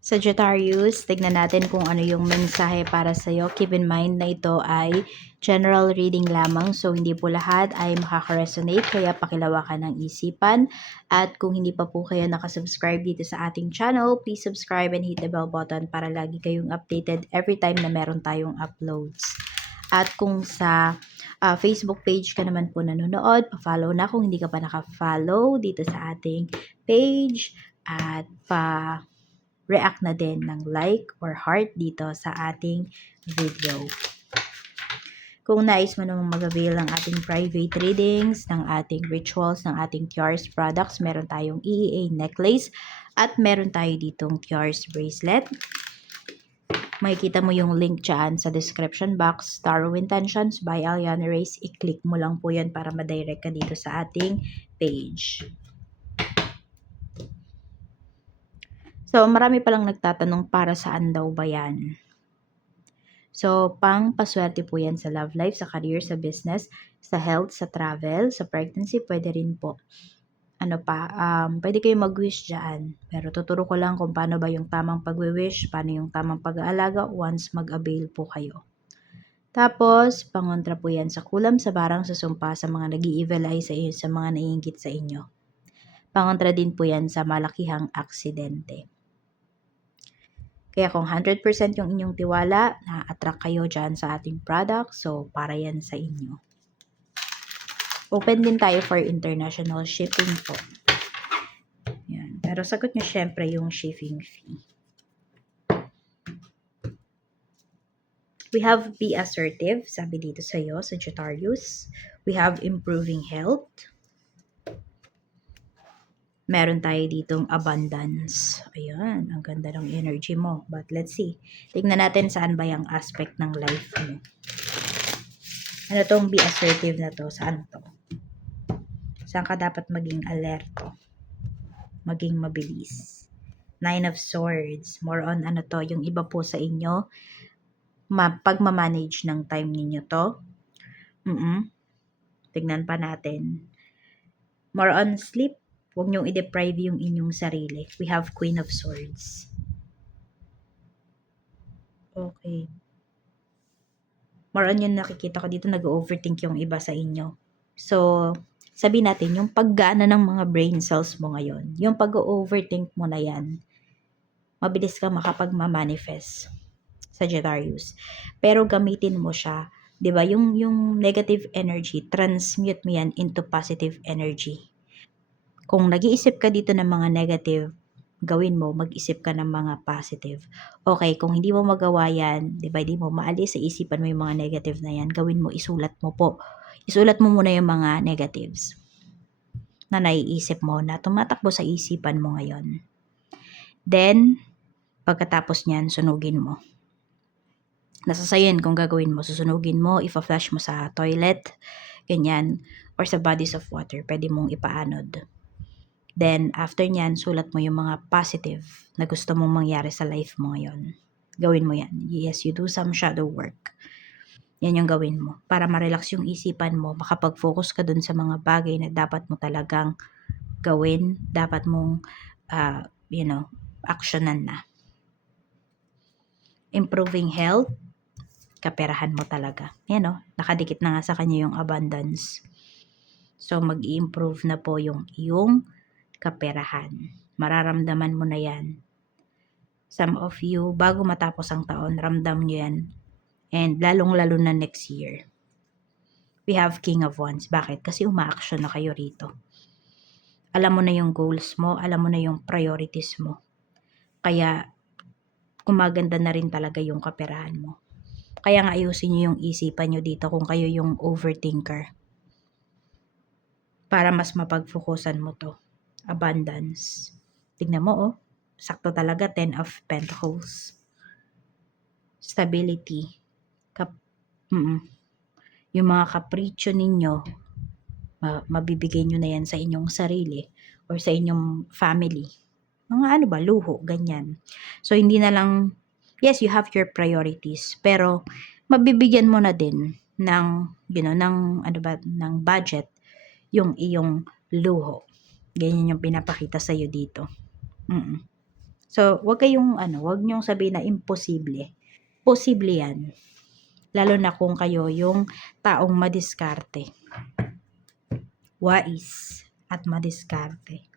Sagittarius, tignan natin kung ano yung mensahe para sa'yo. Keep in mind na ito ay general reading lamang. So, hindi po lahat ay makaka-resonate. Kaya pakilawakan ng isipan. At kung hindi pa po kayo nakasubscribe dito sa ating channel, please subscribe and hit the bell button para lagi kayong updated every time na meron tayong uploads. At kung sa Facebook page ka naman po nanonood, pa-follow na kung hindi ka pa naka-follow dito sa ating page. At react na din ng like or heart dito sa ating video. Kung nais mo namang mag-avail ng ating private readings, ng ating rituals, ng ating Tiars products, meron tayong EEA necklace at meron tayo ditong Tiars bracelet. Makikita mo yung link dyan sa description box, Tarot Intentions by Aliana Reyes. I-click mo lang po yan para ma-direct ka dito sa ating page. So, marami palang nagtatanong para saan daw ba yan? So, pang paswerte po yan sa love life, sa career, sa business, sa health, sa travel, sa pregnancy, pwede rin po. Pwede kayo mag-wish dyan. Pero tuturo ko lang kung paano ba yung tamang pag-wish, paano yung tamang pag-aalaga once mag-avail po kayo. Tapos, pangontra po yan sa kulam, sa barang, sa sumpa, sa mga nag-i-evil eye sa inyo, sa mga naiingit sa inyo. Pangontra din po yan sa malakihang aksidente. Kaya kung 100% yung inyong tiwala, na-attract kayo dyan sa ating product, so para yan sa inyo. Open din tayo for international shipping po. Yan. Pero sagot nyo syempre yung shipping fee. We have be assertive, sabi dito sa'yo, Sagittarius. We have improving health. Meron tayo ditong abundance. Ayan, ang ganda ng energy mo. But let's see. Tignan natin saan ba yung aspect ng life mo. Ano tong be assertive na to? Saan to? Saan ka dapat maging alerto? Maging mabilis. Nine of Swords. More on ano to, yung iba po sa inyo, pagmamanage ng time ninyo to. Tignan pa natin. More on sleep. Huwag niyong i-deprive yung inyong sarili. We have Queen of Swords. Okay. More on yung nakikita ko dito, nag-overthink yung iba sa inyo. So, sabihin natin, yung paggaana ng mga brain cells mo ngayon, yung pag-overthink mo na yan, mabilis ka makapag-manifest, Sagittarius. Pero gamitin mo siya, 'di ba? Yung negative energy, transmute mo yan into positive energy. Kung nag-iisip ka dito ng mga negative, gawin mo, mag-isip ka ng mga positive. Okay, kung hindi mo magawa yan, di ba, hindi mo maalis sa isipan mo yung mga negative na yan, gawin mo, isulat mo po. Isulat mo muna yung mga negatives na naiisip mo, na tumatakbo sa isipan mo ngayon. Then, pagkatapos niyan, sunugin mo. Nasa sayo kung gagawin mo, susunugin mo, ipa-flush mo sa toilet, ganyan, or sa bodies of water, pwede mong ipaanod. Then, after nyan, sulat mo yung mga positive na gusto mong mangyari sa life mo ngayon. Gawin mo yan. Yes, you do some shadow work. Yan yung gawin mo. Para ma-relax yung isipan mo, makapag-focus ka dun sa mga bagay na dapat mo talagang gawin, dapat mong, actionan na. Improving health, kaperahan mo talaga. Yan nakadikit na nga sa kanya yung abundance. So, mag-i-improve na po yung iyong kaperahan. Mararamdaman mo na yan. Some of you, bago matapos ang taon, ramdam nyo yan. And lalong-lalo na next year. We have King of Wands. Bakit? Kasi uma-action na kayo rito. Alam mo na yung goals mo, alam mo na yung priorities mo. Kaya, kumaganda na rin talaga yung kaperahan mo. Kaya nga ayusin nyo yung isipan nyo dito kung kayo yung overthinker. Para mas mapag-focusan mo to. Abundance. Tignan mo sakto talaga, 10 of Pentacles. Stability. Yung mga kapritsyo ninyo, mabibigay nyo na yan sa inyong sarili or sa inyong family. Mga luho, ganyan. So, hindi na lang, yes, you have your priorities, pero mabibigyan mo na din ng, ng budget yung iyong luho. Ganyan yung pinapakita sa'yo dito. So, wag niyong sabihin na imposible. Posible yan. Lalo na kung kayo yung taong madiskarte. Wais at madiskarte.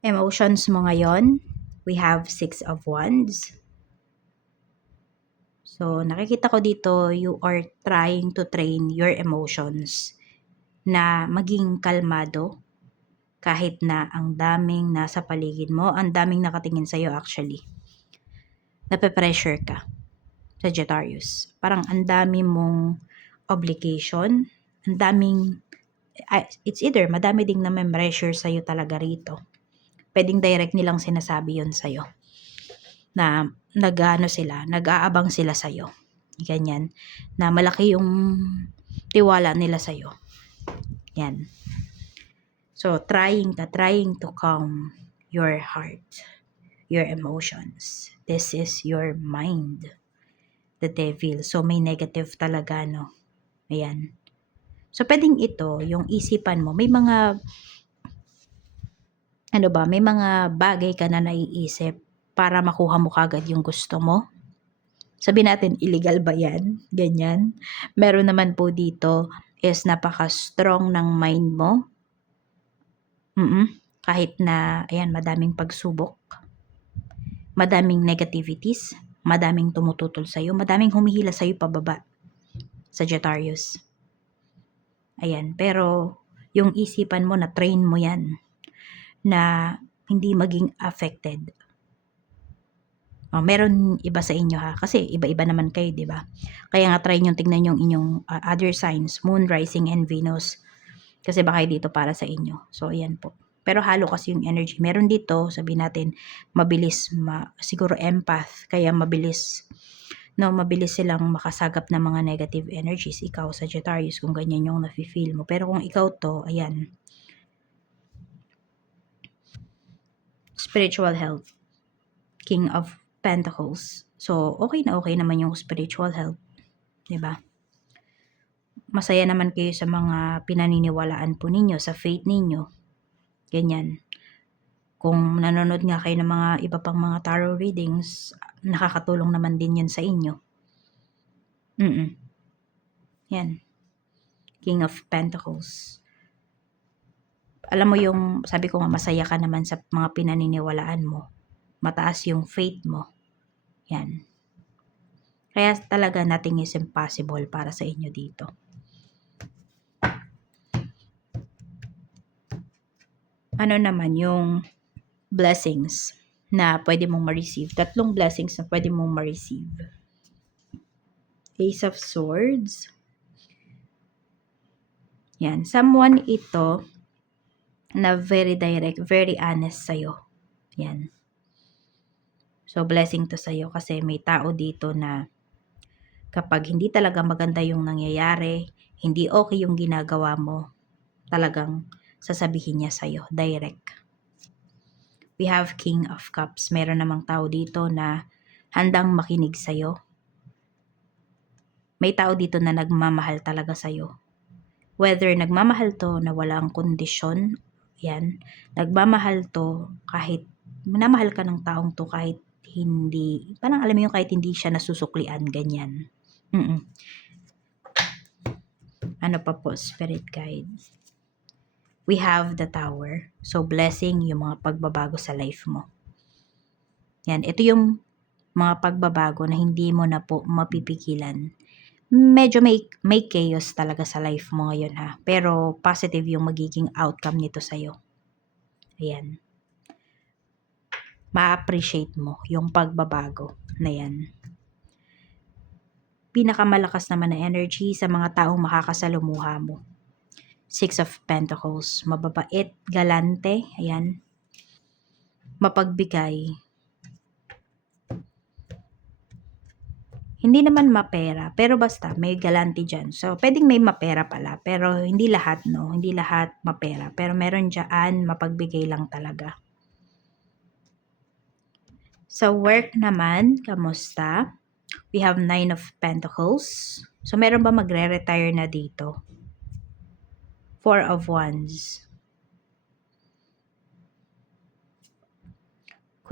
Emotions mo ngayon, we have 6 of Wands. So, nakikita ko dito, you are trying to train your emotions na maging kalmado kahit na ang daming nasa paligid mo, ang daming nakatingin sa'yo actually. Nape-pressure ka, Sagittarius. Parang ang dami mong obligation, ang daming, it's either madami ding na may pressure sa'yo talaga rito. Pwedeng direct nilang sinasabi yun sa'yo. Na nag-aabang sila sa'yo. Ganyan. Na malaki yung tiwala nila sa'yo. Yan. So, trying to calm your heart, your emotions. This is your mind. The devil. So, may negative talaga, no? Ayan. So, pwedeng ito, yung isipan mo, may mga, may mga bagay ka na naiisip para makuha mo kagad yung gusto mo. Sabi natin, illegal ba yan? Ganyan. Meron naman po dito is napaka-strong ng mind mo. Kahit na, ayan, madaming pagsubok, madaming negativities, madaming tumututol sa'yo, madaming humihila sa'yo pababa, Sagittarius. Ayan, pero yung isipan mo, na train mo yan, na hindi maging affected. Meron iba sa inyo ha, kasi iba-iba naman kayo, di ba? Kaya nga try nyo tingnan yung inyong other signs, Moon, Rising, and Venus. Kasi baka dito para sa inyo. So, ayan po. Pero halo kasi yung energy. Meron dito, sabihin natin, mabilis, siguro empath, kaya mabilis silang makasagap ng mga negative energies. Ikaw, Sagittarius, kung ganyan yung nafe-feel mo. Pero kung ikaw to, ayan, spiritual health, King of Pentacles. So, okay na okay naman yung spiritual health. Diba? Masaya naman kayo sa mga pinaniniwalaan po ninyo, sa faith ninyo. Ganyan. Kung nanonood nga kayo ng mga iba pang mga tarot readings, nakakatulong naman din yun sa inyo. Yan. King of Pentacles. Alam mo yung, sabi ko nga, masaya ka naman sa mga pinaniniwalaan mo. Mataas yung faith mo. Yan. Kaya talaga nothing is impossible para sa inyo dito. Ano naman yung blessings na pwede mong ma-receive? 3 blessings na pwede mong ma-receive. Ace of Swords. Yan. Someone ito na very direct, very honest sa'yo. Yan. So, blessing to sa'yo kasi may tao dito na kapag hindi talaga maganda yung nangyayari, hindi okay yung ginagawa mo, talagang sasabihin niya sa'yo, direct. We have King of Cups. Meron namang tao dito na handang makinig sa'yo. May tao dito na nagmamahal talaga sa'yo. Whether nagmamahal to na walang kondisyon, yan, nagmamahal to kahit minamahal ka ng taong to kahit hindi, parang alam mo yung kahit hindi siya nasusuklian, ganyan. Ano pa po, Spirit Guide? We have the Tower. So, blessing yung mga pagbabago sa life mo. Yan, ito yung mga pagbabago na hindi mo na po mapipigilan. Medyo may chaos talaga sa life mo ngayon ha. Pero positive yung magiging outcome nito sa'yo. Ayan. Ma-appreciate mo yung pagbabago na yan. Pinakamalakas naman na energy sa mga taong makakasalumuha mo. 6 of Pentacles. Mababait, galante, ayan. Mapagbigay. Hindi naman mapera, pero basta may galante dyan. So, pwedeng may mapera pala, pero hindi lahat, no? Hindi lahat mapera. Pero meron dyan, mapagbigay lang talaga. Sa work naman, kamusta? We have 9 of Pentacles. So, meron ba magre-retire na dito? 4 of Wands.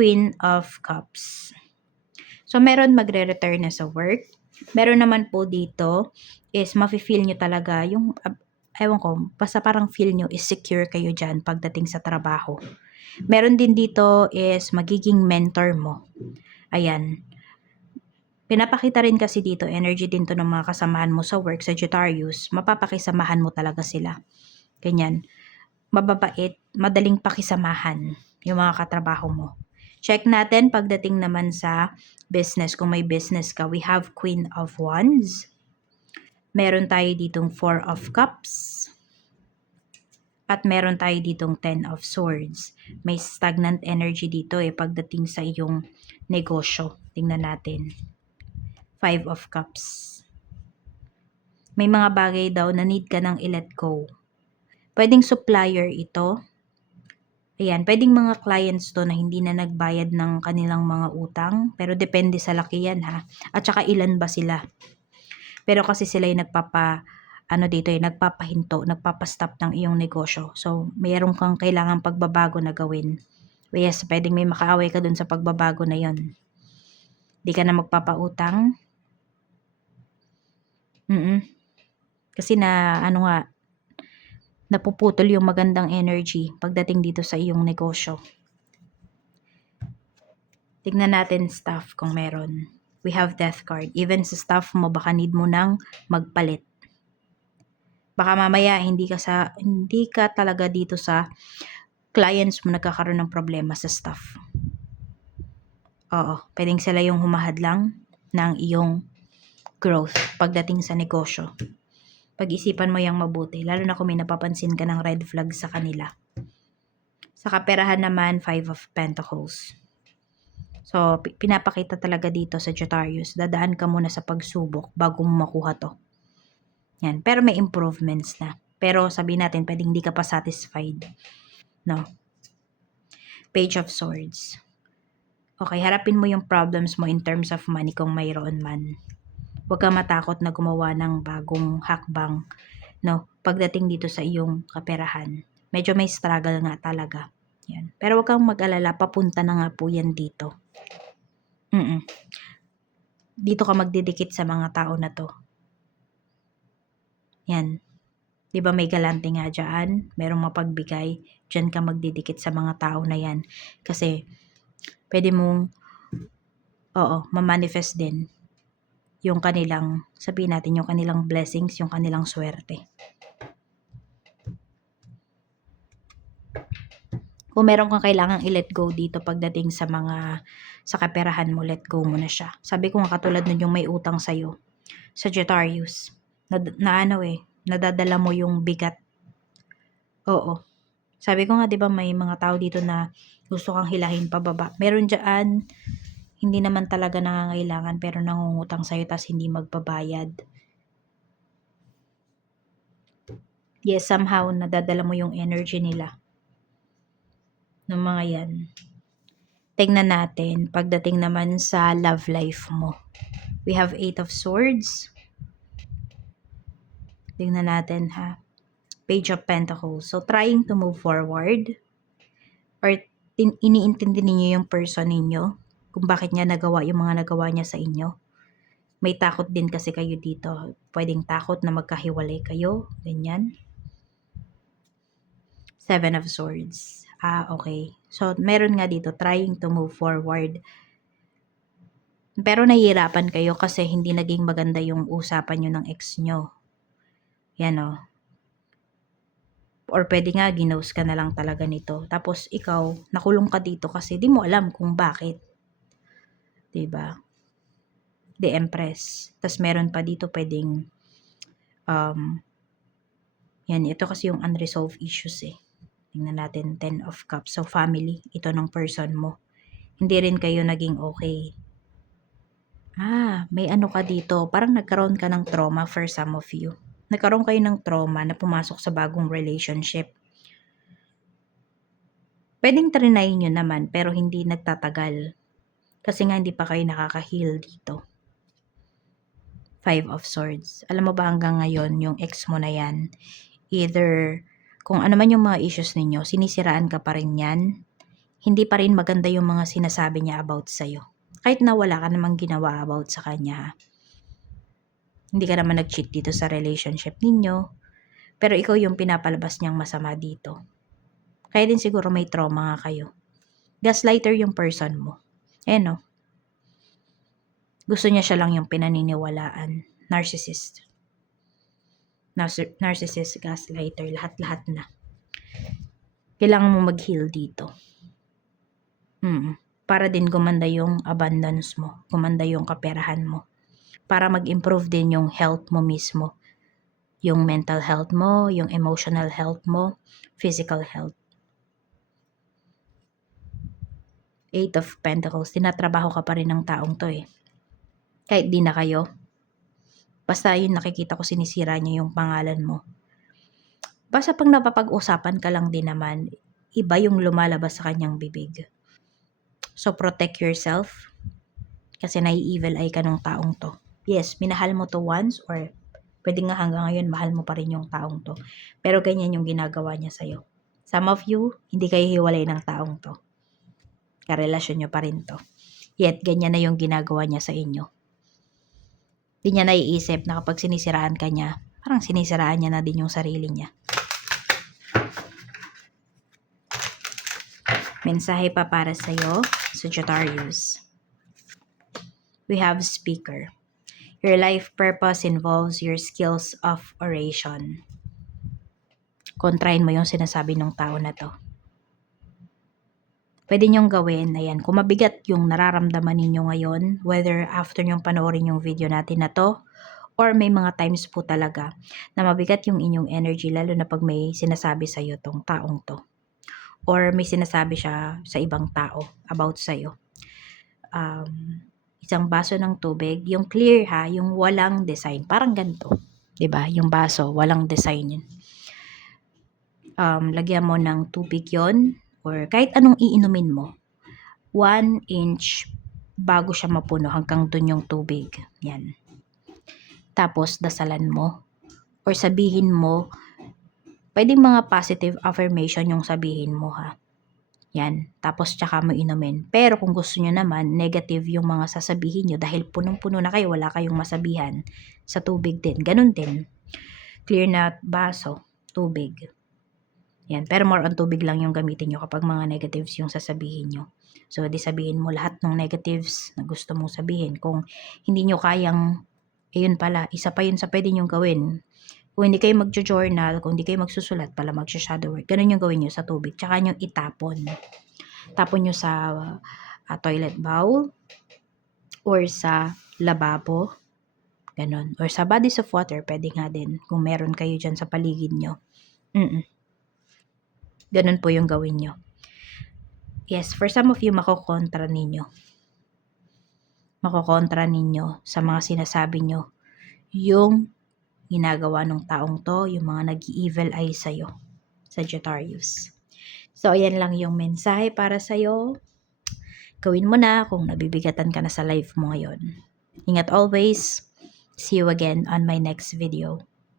Queen of Cups. So, meron magre-return na sa work. Meron naman po dito is mafe-feel nyo talaga yung, ewan ko, basta parang feel nyo is secure kayo dyan pagdating sa trabaho. Meron din dito is magiging mentor mo. Ayan. Pinapakita rin kasi dito, energy din to ng mga kasamahan mo sa work, Sagittarius. Mapapakisamahan mo talaga sila. Ganyan. Mababait, madaling pakisamahan yung mga katrabaho mo. Check natin pagdating naman sa business. Kung may business ka, we have Queen of Wands. Meron tayo ditong 4 of Cups. At meron tayo ditong 10 of Swords. May stagnant energy dito pagdating sa iyong negosyo. Tingnan natin. 5 of Cups. May mga bagay daw na need ka nang i-let go. Pwedeng supplier ito. Ayan, pwedeng mga clients to na hindi na nagbayad ng kanilang mga utang. Pero depende sa laki yan ha. At saka ilan ba sila. Pero kasi sila yung nagpapahinto, nagpapastop ng iyong negosyo. So, mayroon kang kailangang pagbabago na gawin. Yes, pwedeng may makaaway ka dun sa pagbabago na yon. Di ka na magpapautang. Kasi napuputol yung magandang energy pagdating dito sa iyong negosyo. Tignan natin staff kung meron. We have death card. Even sa staff mo, baka need mo nang magpalit. Baka mamaya hindi ka talaga dito sa clients mo nagkakaroon ng problema sa staff. Oo, pwedeng sila yung humahadlang ng iyong growth pagdating sa negosyo. Pag-isipan mo yung mabuti, lalo na kung may napapansin ka ng red flag sa kanila. Sa kaperahan naman, 5 of Pentacles. So, pinapakita talaga dito sa Sagittarius, dadaan ka muna sa pagsubok bago mo makuha to. Yan. Pero may improvements na. Pero sabihin natin, pwedeng hindi ka pa satisfied. No? Page of Swords. Okay, harapin mo yung problems mo in terms of money kung mayroon man. Huwag ka matakot na gumawa ng bagong hakbang, no? Pagdating dito sa iyong kaperahan. Medyo may struggle nga talaga. Yan. Pero huwag kang mag-alala, papunta na nga po yan dito. Dito ka magdidikit sa mga tao na to. Yan. Di ba may galante nga dyan? Merong mapagbigay. Dyan ka magdidikit sa mga tao na yan. Kasi, pwede mong, mamanifest din yung kanilang, sabihin natin, yung kanilang blessings, yung kanilang swerte. Kung meron kang kailangang i-let go dito pagdating sa kaperahan mo, let go mo na siya. Sabi ko nga katulad nun yung may utang sa'yo, Sagittarius, nadadala mo yung bigat. Oo. Sabi ko nga, di ba may mga tao dito na gusto kang hilahin pababa. Meron dyan, hindi naman talaga nangangailangan pero nangungutang sa'yo tas hindi magbabayad. Yes, somehow nadadala mo yung energy nila. Ng mga yan. Tingnan natin pagdating naman sa love life mo. We have 8 of Swords. Tingnan natin ha. Page of Pentacles. So, trying to move forward. Or iniintindi niyo yung person ninyo kung bakit niya nagawa yung mga nagawa niya sa inyo. May takot din kasi kayo dito. Pwedeng takot na magkahiwalay kayo. Ganyan. 7 of Swords. Okay. So, meron nga dito, trying to move forward. Pero nahihirapan kayo kasi hindi naging maganda yung usapan nyo ng ex nyo. Yan o. Or pwede nga, ginost ka na lang talaga nito. Tapos, ikaw, nakulong ka dito kasi di mo alam kung bakit. Diba? The Empress. Tapos meron pa dito pwedeng yan, ito kasi yung unresolved issues Tingnan natin, 10 of Cups. So, family, ito ng person mo. Hindi rin kayo naging okay. May ano ka dito. Parang nagkaroon ka ng trauma for some of you. Nagkaroon kayo ng trauma na pumasok sa bagong relationship. Pwedeng trinay nyo naman pero hindi nagtatagal. Kasi nga hindi pa kayo nakaka-heal dito. 5 of Swords. Alam mo ba hanggang ngayon, yung ex mo na yan, either kung ano man yung mga issues ninyo, sinisiraan ka pa rin yan, hindi pa rin maganda yung mga sinasabi niya about sa'yo. Kahit na wala ka namang ginawa about sa kanya, ha? Hindi ka naman nag-cheat dito sa relationship ninyo, pero ikaw yung pinapalabas niyang masama dito. Kaya din siguro may trauma nga kayo. Gaslighter yung person mo. No? Gusto niya siya lang yung pinaniniwalaan. Narcissist. Narcissist, gaslighter, lahat-lahat na. Kailangan mo mag-heal dito. Para din gumanda yung abundance mo. Gumanda yung kaperahan mo. Para mag-improve din yung health mo mismo. Yung mental health mo, yung emotional health mo, physical health. Eight of Pentacles. Tinatrabaho ka pa rin ng taong to eh. Kahit di na kayo. Basta yun nakikita ko sinisira niya yung pangalan mo. Basta pag napapag-usapan ka lang din naman, iba yung lumalabas sa kanyang bibig. So protect yourself. Kasi nai-evil eye ka ng taong to. Yes, minahal mo to once or pwede nga hanggang ngayon mahal mo pa rin yung taong to. Pero ganyan yung ginagawa niya sa'yo. Some of you, hindi kayo hiwalay ng taong to. Karelasyon nyo pa rin to. Yet, ganyan na yung ginagawa niya sa inyo. Di niya naiisip na kapag sinisiraan ka niya, parang sinisiraan niya na din yung sarili niya. Mensahe pa para sa'yo, Sagittarius. We have speaker. Your life purpose involves your skills of oration. Kontrahin mo yung sinasabi ng tao na to. Pwede nyong gawin, ayan, kung mabigat yung nararamdaman ninyo ngayon, whether after nyong panoorin yung video natin na to, or may mga times po talaga na mabigat yung inyong energy, lalo na pag may sinasabi sa'yo tong taong to. Or may sinasabi siya sa ibang tao about sa'yo. Isang baso ng tubig, yung clear ha, yung walang design, parang ganito. 'Di ba? Yung baso, walang design yun. Lagyan mo ng tubig yon or kahit anong iinumin mo. 1 inch bago siya mapuno hanggang dun yung tubig. Yan. Tapos, dasalan mo or sabihin mo, pwedeng mga positive affirmation yung sabihin mo ha. Yan. Tapos, tsaka mo inumin. Pero kung gusto nyo naman, negative yung mga sasabihin nyo dahil punong-puno na kayo, wala kayong masabihan sa tubig din. Ganun din. Clear na baso, tubig. Yan. Pero more on tubig lang yung gamitin nyo kapag mga negatives yung sasabihin nyo. So, di sabihin mo lahat ng negatives na gusto mong sabihin. Kung hindi nyo kayang, ayun pala, isa pa yun sa pwede nyo gawin. Kung hindi kayo mag-journal, kung hindi kayo magsusulat pala, mag-shadow work, ganun yung gawin nyo sa tubig. Tsaka nyo itapon. Tapon nyo sa toilet bowl or sa lababo. Ganun. Or sa bodies of water, pwede nga din. Kung meron kayo dyan sa paligid nyo. Ganun po yung gawin nyo. Yes, for some of you, makokontra ninyo. Makokontra ninyo sa mga sinasabi nyo. Yung ginagawa ng taong to, yung mga nag-evil eye sa'yo. Sagittarius. So, ayan lang yung mensahe para sa'yo. Gawin mo na kung nabibigatan ka na sa life mo ngayon. Ingat always. See you again on my next video.